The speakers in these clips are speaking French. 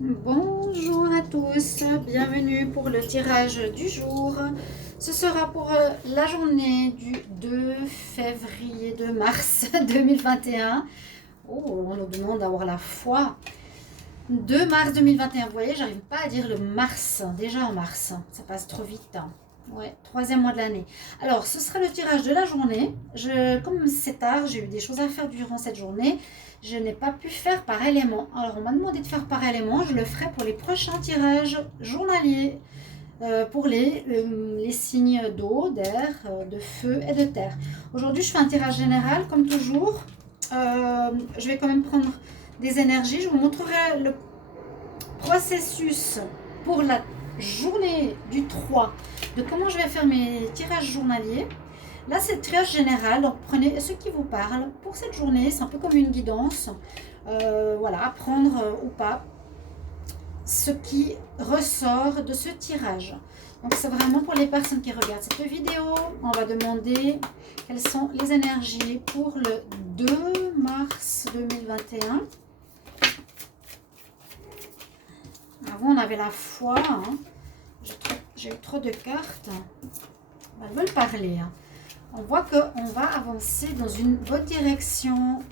Bonjour à tous, bienvenue pour le tirage du jour. Ce sera pour la journée du 2 février, 2 mars 2021. Oh, on nous demande d'avoir la foi. 2 mars 2021, vous voyez, j'arrive pas à dire le mars, déjà en mars, ça passe trop vite. Ouais, troisième mois de l'année. Alors, ce sera le tirage de la journée. Comme c'est tard, j'ai eu des choses à faire durant cette journée. Je n'ai pas pu faire par élément. Alors, on m'a demandé de faire par élément. Je le ferai pour les prochains tirages journaliers. Pour les signes d'eau, d'air, de feu et de terre. Aujourd'hui, je fais un tirage général, comme toujours. Je vais quand même prendre des énergies. Je vous montrerai le processus pour la journée du 3 de comment je vais faire mes tirages journaliers. Là, c'est le tirage général, donc prenez ce qui vous parle pour cette journée. C'est un peu comme une guidance. Voilà, apprendre ou pas ce qui ressort de ce tirage. Donc, c'est vraiment pour les personnes qui regardent cette vidéo. On va demander quelles sont les énergies pour le 2 mars 2021. Avant, on avait la foi. Hein. J'ai eu trop de cartes. Elles veulent parler. Hein. On voit qu'on va avancer dans une bonne direction.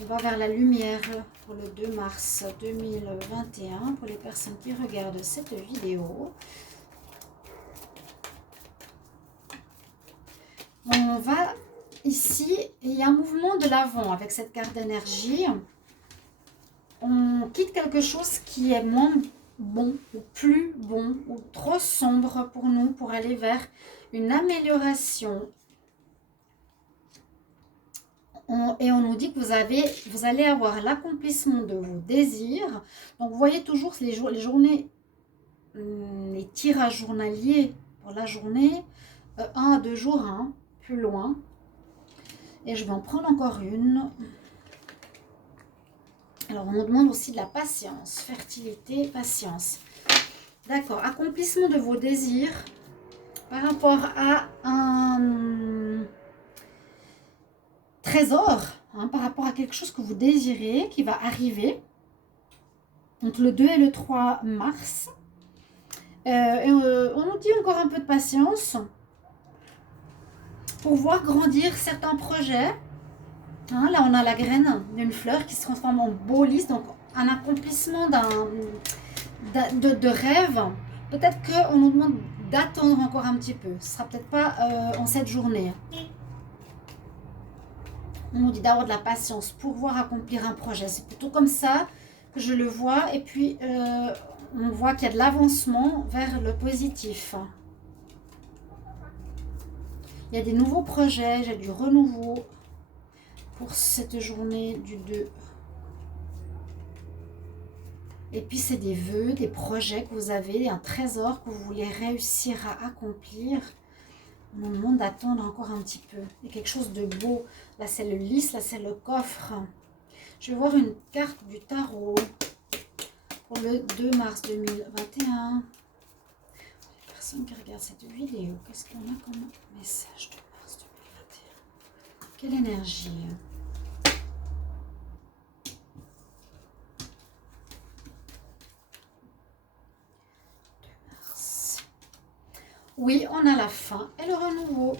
On va vers la lumière pour le 2 mars 2021 pour les personnes qui regardent cette vidéo. On va ici, il y a un mouvement de l'avant avec cette carte d'énergie. On quitte quelque chose qui est moins bon ou plus bon ou trop sombre pour nous pour aller vers une amélioration. Et on nous dit que vous allez avoir l'accomplissement de vos désirs. Donc vous voyez toujours les journées, les tirages journaliers pour la journée, 1 à 2 jours, hein, plus loin. Et je vais en prendre encore une. Alors on nous demande aussi de la patience, fertilité, patience. D'accord, accomplissement de vos désirs par rapport à un trésor, hein, par rapport à quelque chose que vous désirez, qui va arriver entre le 2 et le 3 mars. On nous dit encore un peu de patience pour voir grandir certains projets. Hein, là, on a la graine d'une fleur qui se transforme en beau lys, donc un accomplissement de rêve. Peut-être qu'on nous demande d'attendre encore un petit peu. Ce sera peut-être pas en cette journée. On nous dit d'avoir de la patience pour voir accomplir un projet. C'est plutôt comme ça que je le vois. Et puis, on voit qu'il y a de l'avancement vers le positif. Il y a des nouveaux projets, j'ai du renouveau pour cette journée du 2. Et puis, c'est des vœux, des projets que vous avez, un trésor que vous voulez réussir à accomplir. On nous demande d'attendre encore un petit peu. Il y a quelque chose de beau. Là, c'est le lys, là, c'est le coffre. Je vais voir une carte du tarot pour le 2 mars 2021. Les personnes qui regardent cette vidéo, qu'est-ce qu'on a comme message de mars 2021? Quelle énergie? Oui, on a la fin et le renouveau.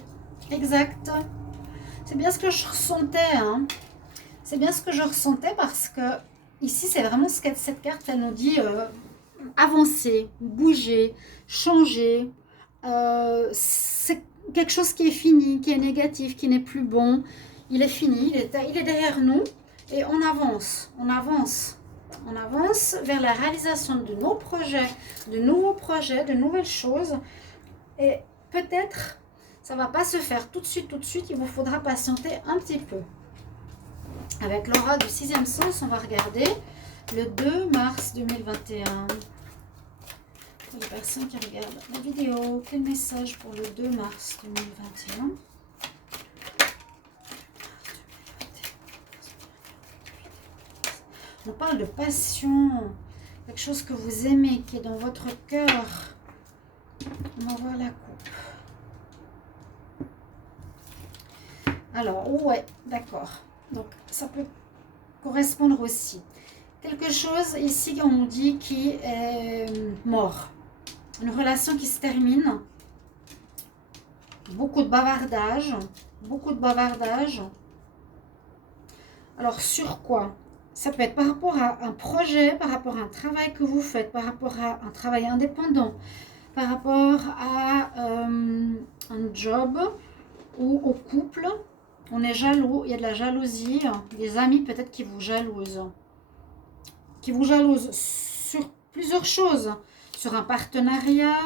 Exact. C'est bien ce que je ressentais. Hein. C'est bien ce que je ressentais parce que ici, c'est vraiment ce que cette carte, elle nous dit avancer, bouger, changer. C'est quelque chose qui est fini, qui est négatif, qui n'est plus bon. Il est fini, il est derrière nous et on avance. On avance. On avance vers la réalisation de nos projets, de nouveaux projets, de nouvelles choses. Et peut-être, ça ne va pas se faire tout de suite, il vous faudra patienter un petit peu. Avec l'aura du 6e sens, on va regarder le 2 mars 2021. Pour les personnes qui regardent la vidéo, quel message pour le 2 mars 2021? On parle de passion, quelque chose que vous aimez, qui est dans votre cœur. On va voir la coupe. Alors, ouais, d'accord. Donc, ça peut correspondre aussi. quelque chose ici, on nous dit, qui est mort. Une relation qui se termine. Beaucoup de bavardage. Beaucoup de bavardage. Alors, sur quoi? Ça peut être par rapport à un projet, par rapport à un travail que vous faites, par rapport à un travail indépendant, par rapport à un job ou au couple. On est jaloux, il y a de la jalousie, des amis peut-être qui vous jalousent. Qui vous jalousent sur plusieurs choses, sur un partenariat.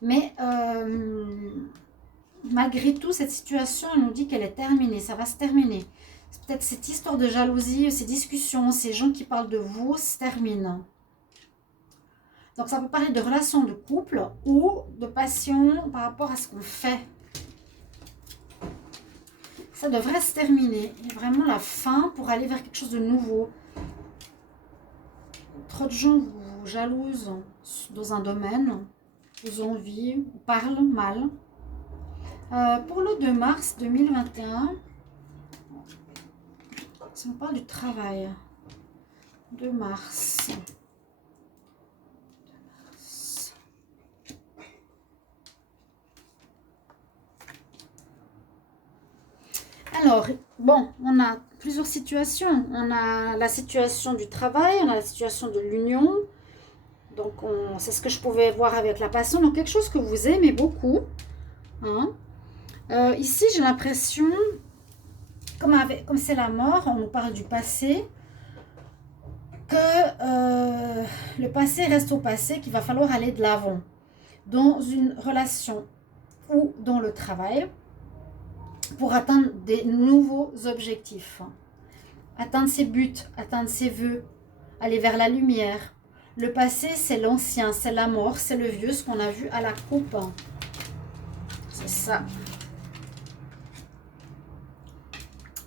Mais malgré tout, cette situation, elle nous dit qu'elle est terminée, ça va se terminer. Peut-être cette histoire de jalousie, ces discussions, ces gens qui parlent de vous se terminent. Donc ça peut parler de relations de couple ou de passion par rapport à ce qu'on fait. Ça devrait se terminer. Il y a vraiment la fin pour aller vers quelque chose de nouveau. Trop de gens vous jalousent dans un domaine, vous envient, vous parlent mal. Pour le 2 mars 2021, si on parle du travail, 2 mars. Alors, bon, on a plusieurs situations. On a la situation du travail, on a la situation de l'union. Donc, c'est ce que je pouvais voir avec la passion. Donc, quelque chose que vous aimez beaucoup. Hein. Ici, j'ai l'impression, comme c'est la mort, on nous parle du passé, que le passé reste au passé, qu'il va falloir aller de l'avant dans une relation ou dans le travail pour atteindre des nouveaux objectifs, atteindre ses buts, atteindre ses vœux, aller vers la lumière. Le passé, c'est l'ancien, c'est la mort, c'est le vieux, ce qu'on a vu à la coupe. C'est ça.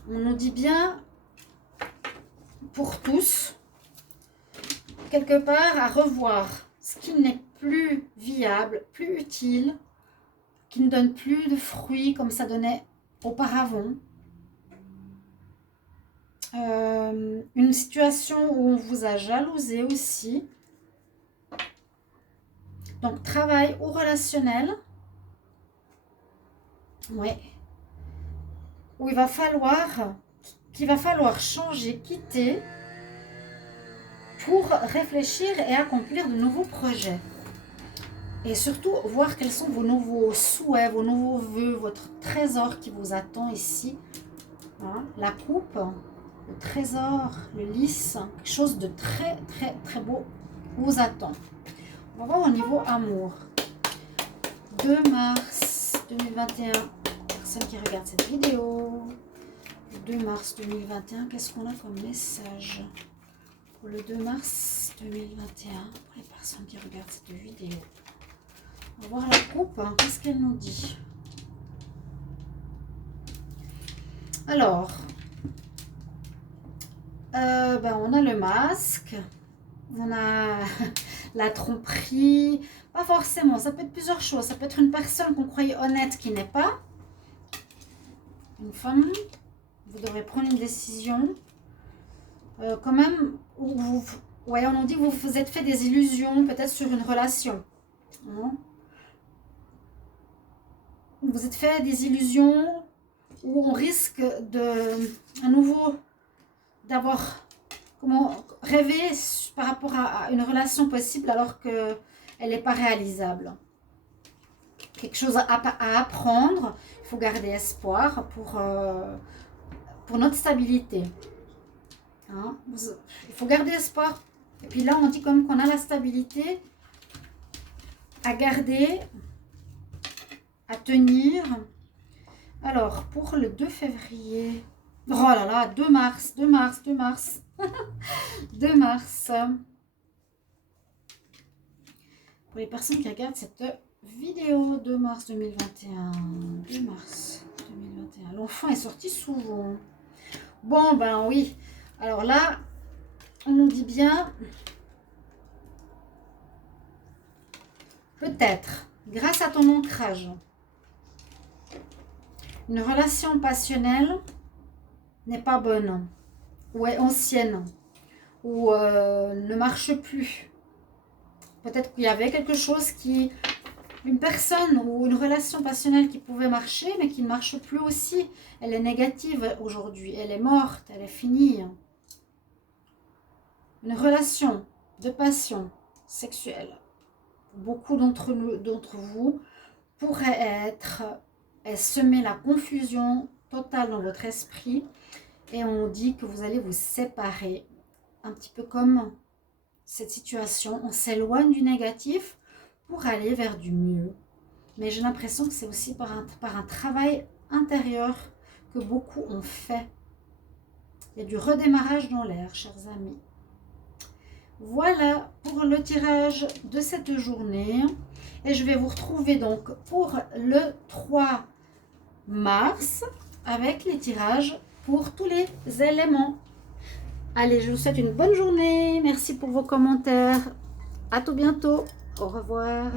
On nous dit bien, pour tous, quelque part à revoir ce qui n'est plus viable, plus utile, qui ne donne plus de fruits comme ça donnait auparavant. Une situation où on vous a jalousé aussi. Donc, travail ou relationnel. Ouais. Où il va falloir, qu'il va falloir changer, quitter pour réfléchir et accomplir de nouveaux projets. Et surtout, voir quels sont vos nouveaux souhaits, vos nouveaux vœux, votre trésor qui vous attend ici. Hein, la coupe, le trésor, le lys, quelque chose de très, très, très beau vous attend. On va voir au niveau amour. 2 mars 2021, personne qui regarde cette vidéo. 2 mars 2021, qu'est-ce qu'on a comme message pour le 2 mars 2021 pour les personnes qui regardent cette vidéo? On va voir la coupe, hein, qu'est-ce qu'elle nous dit? Alors, on a le masque, on a la tromperie, pas forcément, ça peut être plusieurs choses. Ça peut être une personne qu'on croyait honnête qui n'est pas. Une femme, vous devrez prendre une décision. Quand même, ouais, on nous dit que vous vous êtes fait des illusions, peut-être sur une relation. Hein? Vous vous êtes fait des illusions où on risque à nouveau d'avoir rêvé par rapport à une relation possible alors qu'elle n'est pas réalisable. Quelque chose à apprendre, il faut garder espoir pour notre stabilité. Hein? Il faut garder espoir. Et puis là, on dit comme qu'on a la stabilité à garder, à tenir. Alors, pour le 2 février... Oh là là, 2 mars, 2 mars, 2 mars. 2 mars. Pour les personnes qui regardent cette vidéo, 2 mars 2021. 2 mars 2021. L'enfant est sorti souvent. Bon, ben oui. Alors là, on nous dit bien... Peut-être, grâce à ton ancrage, une relation passionnelle n'est pas bonne. ou est ancienne, ou ne marche plus. Peut-être qu'il y avait quelque chose qui, une personne ou une relation passionnelle qui pouvait marcher, mais qui ne marche plus aussi. Elle est négative aujourd'hui, elle est morte, elle est finie. Une relation de passion sexuelle, beaucoup d'entre vous, pourrait semer la confusion totale dans votre esprit. Et on dit que vous allez vous séparer, un petit peu comme cette situation. On s'éloigne du négatif pour aller vers du mieux. Mais j'ai l'impression que c'est aussi par un travail intérieur que beaucoup ont fait. Il y a du redémarrage dans l'air, chers amis. Voilà pour le tirage de cette journée. Et je vais vous retrouver donc pour le 3 mars avec les tirages pour tous les éléments. Allez, je vous souhaite une bonne journée. Merci pour vos commentaires. À tout bientôt. Au revoir.